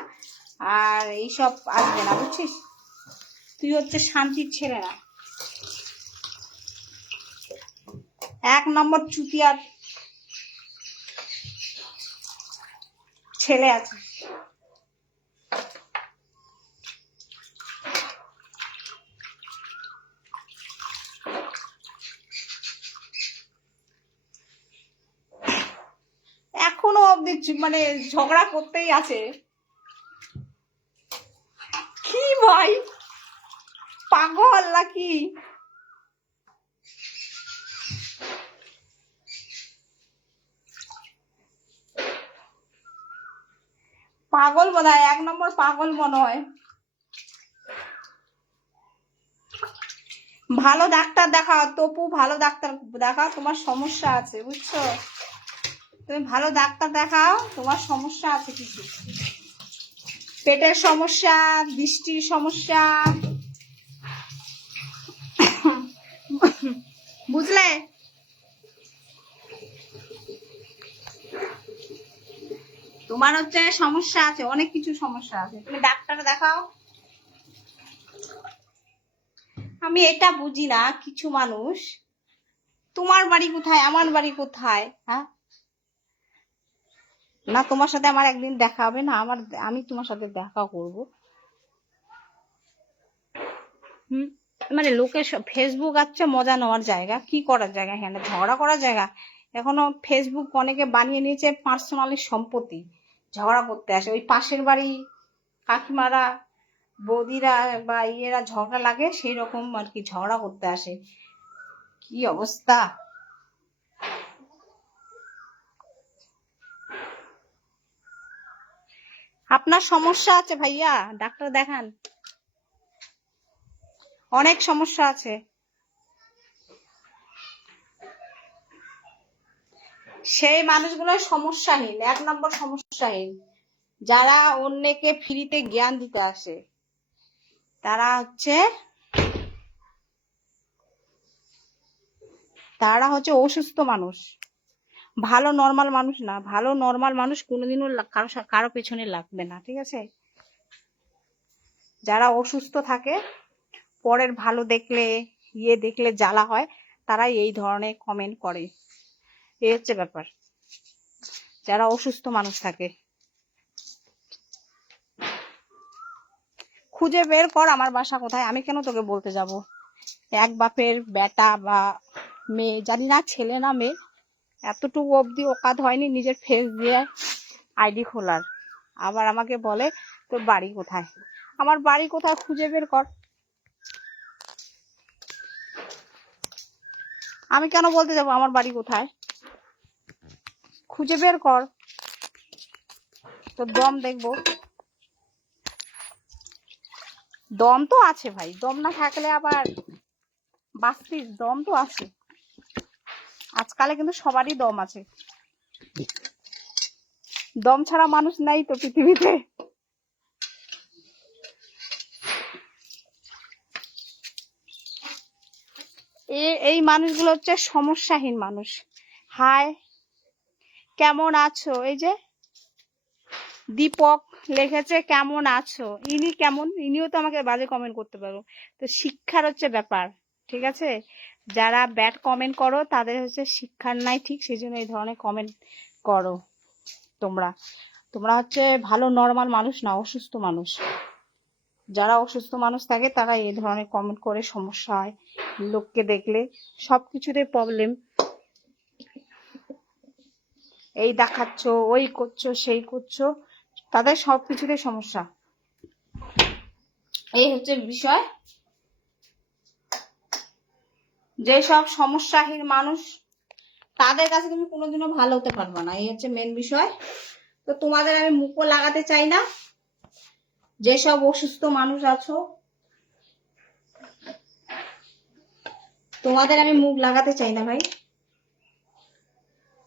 আর এইসব আসবে না, বুঝছিস? তুই হচ্ছে শান্তির ছেলে না, এক নম্বর চুতিয়ার ছেলে আছে। এখনো অব্দি মানে ঝগড়া করতেই আছে। কি ভাই পাগল নাকি? পাগল মনে হয়, এক নম্বর পাগল মনে হয়। ভালো ডাক্তার দেখাও তপু, ভালো ডাক্তার দেখাও, তোমার সমস্যা আছে বুঝছো? তুমি ভালো ডাক্তার দেখাও, তোমার সমস্যা আছে কিছু, পেটের সমস্যা, দৃষ্টির সমস্যা, বুঝলে? তোমার হচ্ছে সমস্যা আছে, অনেক কিছু সমস্যা আছে, তুমি ডাক্তার দেখাও। আমি এটা বুঝি না, কিছু মানুষ, তোমার বাড়ি কোথায় আমার বাড়ি কোথায়, হ্যাঁ? না তোমার সাথে আমার একদিন দেখা হবে না, আমি তোমার সাথে দেখা করব। মানে লোকের ফেসবুক আছে মজা নেওয়ার জায়গা, কি করার জায়গা, হ্যাঁ ঝগড়া করার জায়গা? এখনো ফেসবুক অনেকে বানিয়ে নিয়েছে পার্সোনালি সম্পত্তি, ঝগড়া করতে আসে। ওই পাশের বাড়ি কাকিমারা, বৌদিরা বা ইয়েরা ঝগড়া লাগে, সেই রকম আর কি ঝগড়া করতে আসে। কি অবস্থা! আপনার সমস্যা আছে ভাইয়া, ডাক্তার দেখান, অনেক সমস্যা আছে। সেই মানুষগুলো সমস্যাহীন, এক নম্বর সমস্যাহীন, যারা অন্যকে ফ্রিতে জ্ঞান দিতে আসে, তারা হচ্ছে অসুস্থ মানুষ, ভালো নর্মাল মানুষ না। ভালো নর্মাল মানুষ কোনোদিনও কারো পেছনে লাগবে না, ঠিক আছে? যারা অসুস্থ থাকে, পরের ভালো দেখলে দেখলে জ্বালা হয়, তারা এই ধরনের কমেন্ট করে, এই হচ্ছে ব্যাপার। যারা অসুস্থ মানুষ থাকে, খুঁজে বের কর আমার বাসা কোথায়, আমি কেন তোকে বলতে যাব? এক বাপের বেটা বা মেয়ে, জানি না ছেলে না মেয়ে, এতটুকু অবধি ওকাদ হয়নি নিজের ফেস দিয়ে আইডি খোলার, আবার আমাকে বলে তোর বাড়ি কোথায়। আমার বাড়ি কোথায় খুঁজে বের কর। আমি কেন বলতে যাব আমার বাড়ি কোথায়? খুঁজে বের কর, তোর দম দেখবো। দম তো আছে ভাই, দম না থাকলে আবার বাঁচতিস, দম তো আছে। আজকালে কিন্তু সবারই দম আছে, দম ছাড়া মানুষ নাই তো পৃথিবীতে। এই মানুষগুলো হচ্ছে সমস্যাহীন মানুষ। হাই, কেমন আছো? এই যে দীপক লিখেছে কেমন আছো। ইনি কেমন? ইনিও তো আমাকে বাজে কমেন্ট করতে পারো। তো শিক্ষার হচ্ছে ব্যাপার, ঠিক আছে? যারা ব্যাড কমেন্ট করো তাদের হচ্ছে শিক্ষার নাই, ঠিক সেই জন্য এই ধরনের কমেন্ট করো। তোমরা তোমরা হচ্ছে ভালো নর্মাল মানুষ না, অসুস্থ মানুষ। যারা অসুস্থ মানুষ থাকে তারা এই ধরনের কমেন্ট করে, সমস্যা হয় লোককে দেখলে, সবকিছুতে প্রবলেম। এই দেখাচ্ছ, ওই করছো, সেই করছো, তাদের সবকিছুতে সমস্যা। এই হচ্ছে বিষয়। যেসব সমস্যাহীন মানুষ তাদের কাছে তুমি কোনোদিনও ভালো হতে পারবে না, এই হচ্ছে মেন বিষয়। তো তোমাদের আমি মুখও লাগাতে চাই না। যেসব অসুস্থ মানুষ আছো তোমাদের আমি মুখ লাগাতে চাই না ভাই।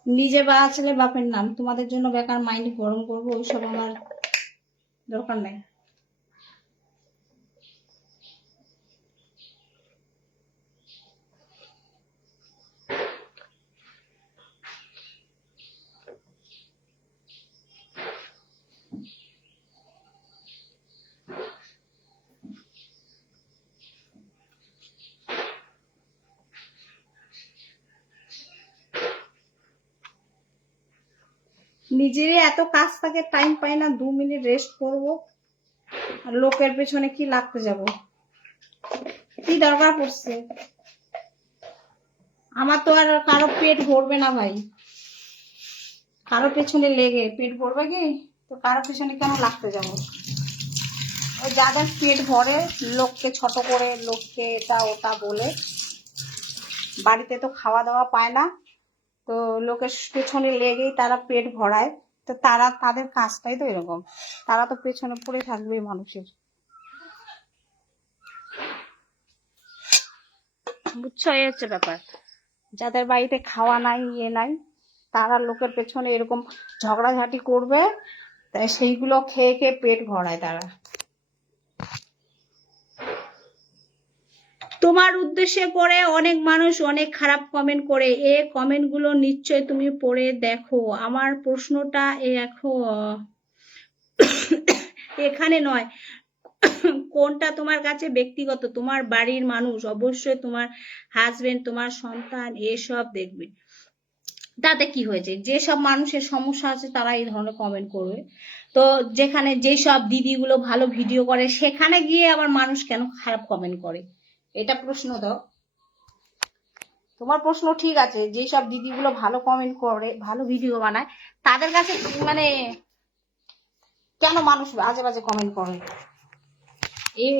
নিজে বাঁচলে বাপের নাম, তোমাদের জন্য বেকার মাইন্ড গরম করবো ওইসব আমার দরকার নাই। নিজেরই এত কাজ থাকে, টাইম পাই না 2 মিনিট রেস্ট করবো, আর লোকের পেছনে কি লাগতে যাব? কি দরকার পড়ছে? আমার তো আর কারো পেট ভরবে না ভাই, কারো পেছনে লেগে পেট ভরবে কি? তো কারো পেছনে কেন লাগতে যাব? ওই যাদের পেট ভরে লোককে ছোট করে, লোককে এটা ওটা বলে, বাড়িতে তো খাওয়া দাওয়া পায় না, তো লোকের পেছনে লেগেই তারা পেট ভরায়। তো তাদের কাজটাই তো এরকম, তারা তো পেছনে পড়ে থাকবে মানুষের, বুঝছো? এই হচ্ছে ব্যাপার। যাদের বাড়িতে খাওয়া নাই, ইয়ে নাই, তারা লোকের পেছনে এরকম ঝগড়াঝাটি করবে, তাই সেইগুলো খেয়ে খেয়ে পেট ভরায় তারা। তোমার উদ্দেশ্যে পড়ে অনেক মানুষ অনেক খারাপ কমেন্ট করে, এ কমেন্ট গুলো নিশ্চয় তুমি পড়ে দেখো। আমার প্রশ্নটা এখানে নয়, কোনটা তোমার কাছে ব্যক্তিগত, তোমার বাড়ির মানুষ অবশ্যই তোমার হাজবেন্ড, তোমার সন্তান এসব দেখবে। তাতে কি হয়েছে? যেসব মানুষের সমস্যা আছে তারা এই ধরনের কমেন্ট করবে। তো যেখানে যেসব দিদিগুলো ভালো ভিডিও করে সেখানে গিয়ে আবার মানুষ কেন খারাপ কমেন্ট করে? এটা প্রশ্ন দাও। তোমার প্রশ্ন ঠিক আছে, যেসব দিদিগুলো ভালো কমেন্ট করে, ভালো ভিডিও বানায়, তাদের কাছে মানে কেন মানুষ বাজে বাজে কমেন্ট করে?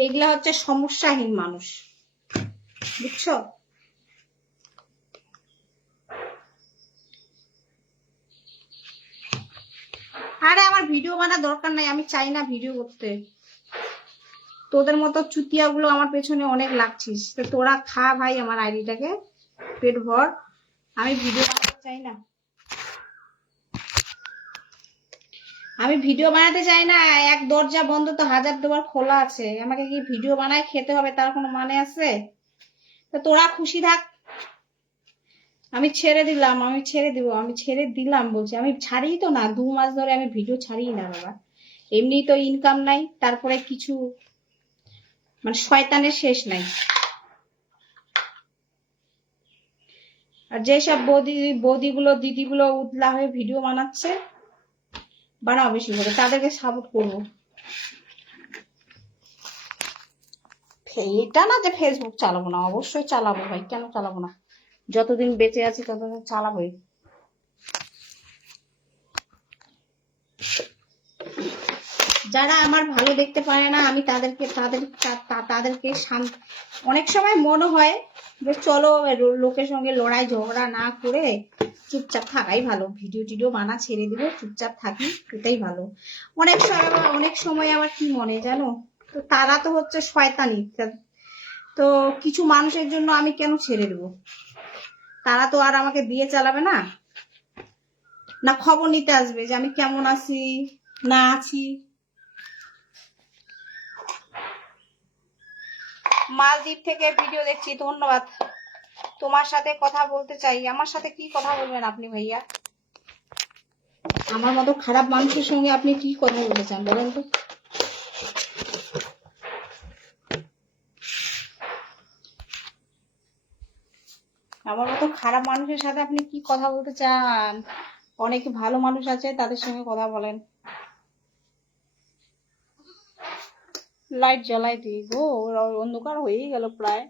এগুলা হচ্ছে সমস্যাহীন মানুষ, বুঝছো? আরে আমার ভিডিও বানার দরকার নাই, আমি চাই না ভিডিও করতে। তোদের মতো চুতিয়া গুলো আমার পেছনে অনেক লাগছিস, তো তোরা খা ভাই আমার আইডিটাকে, পেট ভর। আমি ভিডিও বানাতে চাই না, আমি ভিডিও বানাতে চাই না। এক দরজা বন্ধ তো হাজার দুয়ার খোলা আছে, আমাকে কি ভিডিও বানায় খেতে হবে তার কোনো মানে আছে? তো তোরা খুশি থাক। আমি ছেড়ে দিলাম, আমি ছেড়ে দিব, আমি ছেড়ে দিলাম বলছি, আমি ছাড়ি তো না, 2 মাস ধরে আমি ভিডিও ছাড়ি না বাবা। এমনি তো ইনকাম নাই, তারপরে কিছু মানে শয়তানের শেষ নাই। আর যেসব বৌদিগুলো দিদিগুলো উতলা হয়ে ভিডিও বানাচ্ছে, বানাও বেশি করে, তাদেরকে সাপোর্ট করবো। এটা না যে ফেসবুক চালাবো না, অবশ্যই চালাবো ভাই, কেন চালাবো না? যতদিন বেঁচে আছি ততদিন চালাবোই। যারা আমার ভালো দেখতে পারে না, আমি তাদেরকে অনেক সময় মনে হয় যে চলো লোকের সঙ্গে লড়াই ঝগড়া না করে চুপচাপ থাকাই ভালো, ভিডিও টিডিও বানা ছেড়ে দিব, চুপচাপ থাকি, এটাই ভালো। অনেক সময় আবার কি মনে জানো, তো তারা তো হচ্ছে শয়তানি। তো কিছু মানুষের জন্য আমি কেন ছেড়ে দেবো? তারা তো আর আমাকে দিয়ে চালাবে না, না খবর নিতে আসবে যে আমি কেমন আছি না আছি। মালদ্বীপ থেকে ভিডিও দেখছি, ধন্যবাদ। তোমার সাথে কথা বলতে চাই। আমার সাথে কি কথা বলবেন আপনি ভাইয়া? আমার মতো খারাপ মানুষের সঙ্গে আপনি কি কথা বলতে চান বলেন তো? আমার মতো খারাপ মানুষের সাথে আপনি কি কথা বলতে চান? অনেক ভালো মানুষ আছে, তাদের সঙ্গে কথা বলেন। লাইট জ্বালাই দিই গো, অন্ধকার হয়েই গেল প্রায়।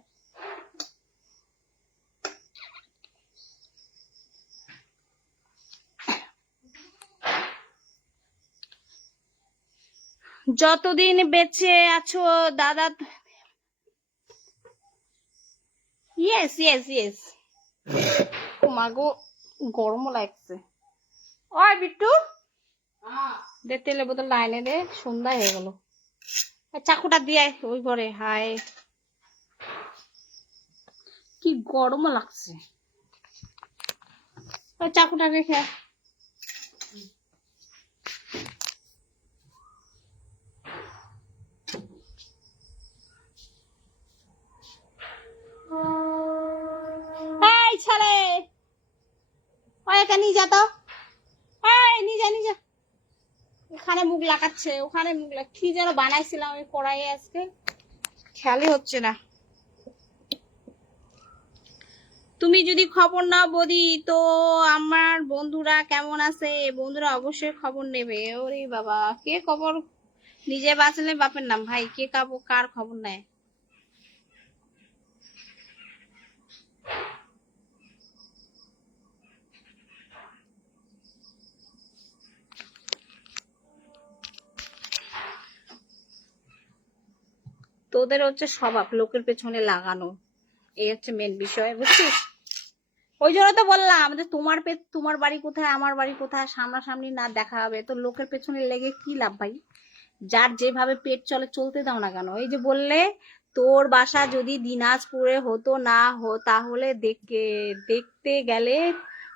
যতদিন বেঁচে আছো দাদা। Yes yes yes. মাগো গরমও লাগছে। ওই বিট্টু, দে তেলের বোতল লাইনে দে, সন্ধ্যা হয়ে গেল। চাকুটা দিয়ে ওই ঘরে। হায় কি গরমও লাগছে। ওই চাকুটা রেখে। এই ছেলে, ওই একা নিয়ে যা তো। এই নিয়ে যা নিয়ে যা। ওখানে মুখ লাগাচ্ছে, ওখানে মুখ লাগ। কি যেন বানাইছিলাম আমি কড়াইয়ে আজকে, খেয়ালই হচ্ছে না। তুমি যদি খবর নাও বৌদি, তো আমার বন্ধুরা কেমন আছে? বন্ধুরা অবশ্যই খবর নেবে। ওরে বাবা, কে খবর? নিজে বাঁচলে বাপের নাম ভাই, কে কার খবর নেয়? তোদের হচ্ছে স্বভাব লোকের পেছনে লাগানো, এই হচ্ছে মেন বিষয়, বুঝছিস? ওই জন্য তো বললাম যে তোমার বাড়ি কোথায় আমার বাড়ি কোথায় সামনাসামনি না দেখা হবে তো লোকের পেছনে লেগে কি লাভ ভাই? যার যেভাবে পেট চলে চলতে দাও না কেন? এই যে বললে তোর বাসা যদি দিনাজপুরে হতো না তাহলে দেখতে গেলে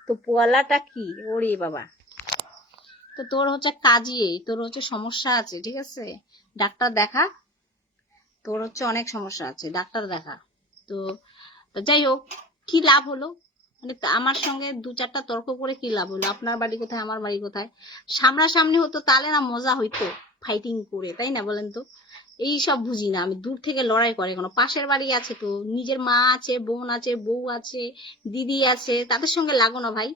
তো পোয়ালাটা কি? ওরে বাবা, তো তোর হচ্ছে কাজই, তোর হচ্ছে সমস্যা আছে, ঠিক আছে? ডাক্তার দেখা, তোর হচ্ছে অনেক সমস্যা আছে, ডাক্তার দেখা। তো যাই হোক, কি লাভ হলো? মানে আমার সঙ্গে দু চারটা তর্ক করে কি লাভ হলো? আপনার বাড়ি কোথায় আমার বাড়ি কোথায় সামনাসামনি হতো তাহলে না মজা হইতো, ফাইটিং করে, তাই না বলেন তো? এই সব বুঝি না আমি, দূর থেকে লড়াই করে কোনো? পাশের বাড়ি আছে তো, নিজের মা আছে, বোন আছে, বউ আছে, দিদি আছে, তাদের সঙ্গে লাগো না ভাই।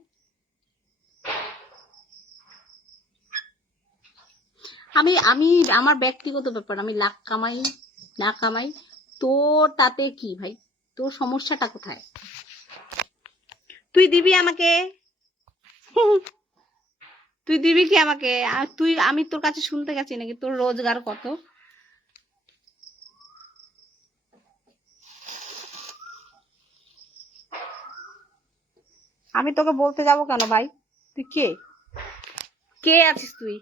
আমি আমি আমার ব্যক্তিগত ব্যাপার, আমি লাখ কামাই না কামাই তোর তাতে কি ভাই? তোর সমস্যাটা কোথায়? তুই দিবি আমাকে? তুই দিবি কি আমাকে? আমি তোর কাছে শুনতে গেছি নাকি তোর রোজগার কত? আমি তোকে বলতে যাব কেন ভাই? তুই কে? কে আছিস তুই?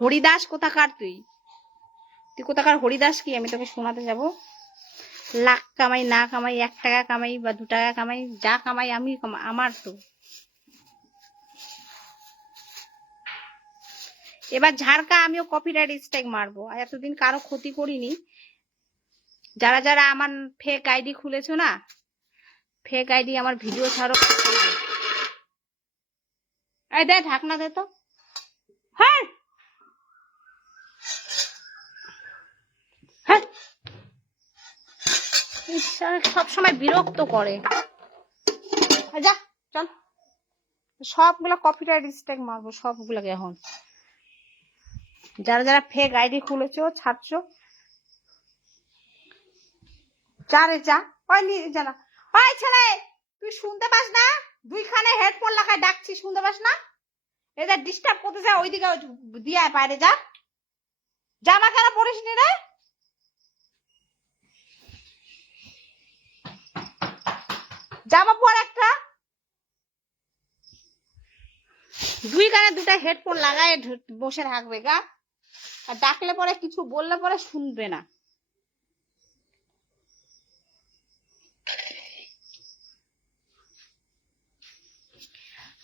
হরিদাস কোথাকার তুই? তুই কোথাকার হরিদাস কি আমি তোকে শোনাতে যাব? লাখ কামাই না কামাই, 1 টাকা কামাই বা 2 টাকা কামাই, যা কামাই আমি আমার তো। এবার ঝাড়কা আমিও কপিরাইট স্ট্রাইক মারবো। এতদিন কারো ক্ষতি করিনি। যারা যারা আমার ফেক আইডি খুলেছো না, ফেক আইডি আমার ভিডিও ছাড়ো। এই দে ঢাকনা দে তো। হ্যাঁ হ্যাঁ, সব সময় বিরক্ত করে। যা চল, সবগুলা কপিরাইট স্ট্রাইক মারবো সবগুলাকে এখন। যারা যারা ফেক আইডি খুলেছো ছাড়ছো, যা রে যা। ওই জানা, ওই ছেলে তুই শুনতে পাস না? 2খানে হেডফোন লাগায় ডাকছি, শুনতে পাস না? এদের ডিস্টার্ব করতে যায়, ওইদিকে দিয়ে বাইরে যা। জামা কেন পরিস নি রে? জামা পর একটা। 2 কানে 2টা হেডফোন লাগায় বসে থাকবে গা। আর ডাকলে পরে কিছু বললে পরে শুনবে না।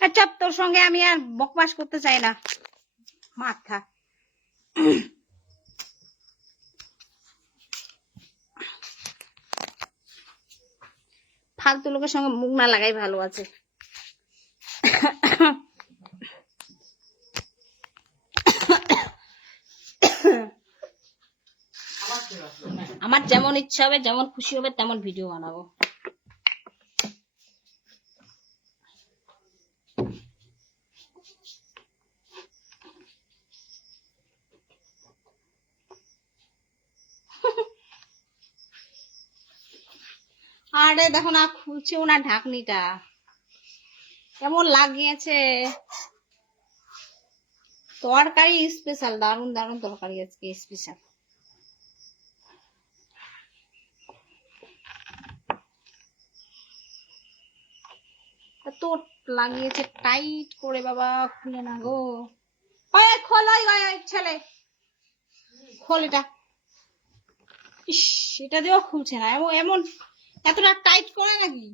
আচ্ছা, তোর সঙ্গে আমি আর বকবাস করতে চাই না, মাথা। ফালতু লোকের সঙ্গে মুখ না লাগাই ভালো আছে। আমার যেমন ইচ্ছা হবে, যেমন খুশি হবে তেমন ভিডিও বানাবো। আরে দেখো না, খুলছেও না ঢাকনিটা, কেমন লাগিয়েছে। তরকারি স্পেশাল, দারুন দারুন তরকারি আজকে স্পেশাল। তো লাগিয়েছে টাইট করে, বাবা খুলে না গো। খোল, ছেলে খোল এটা। ইস, এটা দিয়েও খুলছে না, এমন এমন এতটা টাইট করে নাকি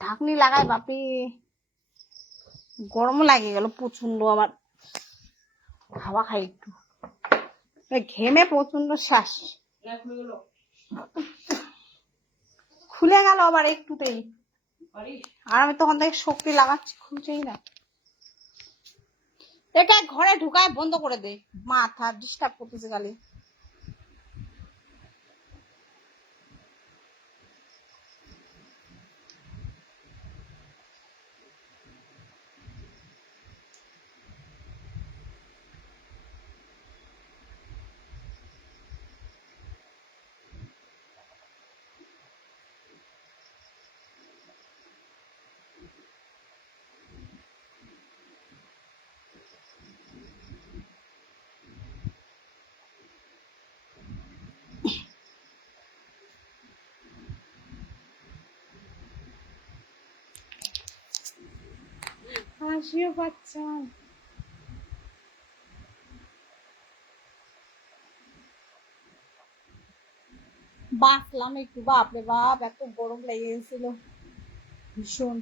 ঢাকনি লাগায়। বাপরে, গরম লাগে গেল প্রচন্ড। আমার হাওয়া খাই একটু, ঘেমে প্রচন্ড শ্বাস খুলে গেল আবার একটুতেই। আর আমি তখন থেকে শক্তি লাগাচ্ছি, খুলছেই না। এটা ঘরে ঢুকায় বন্ধ করে দে, মাথা ডিস্টার্ব করতেছে খালি। হাসিও পাচ্ছে। বাঁচলাম একটু, বাপরে বাপ, এত গরম লেগে গেছিল ভীষণ।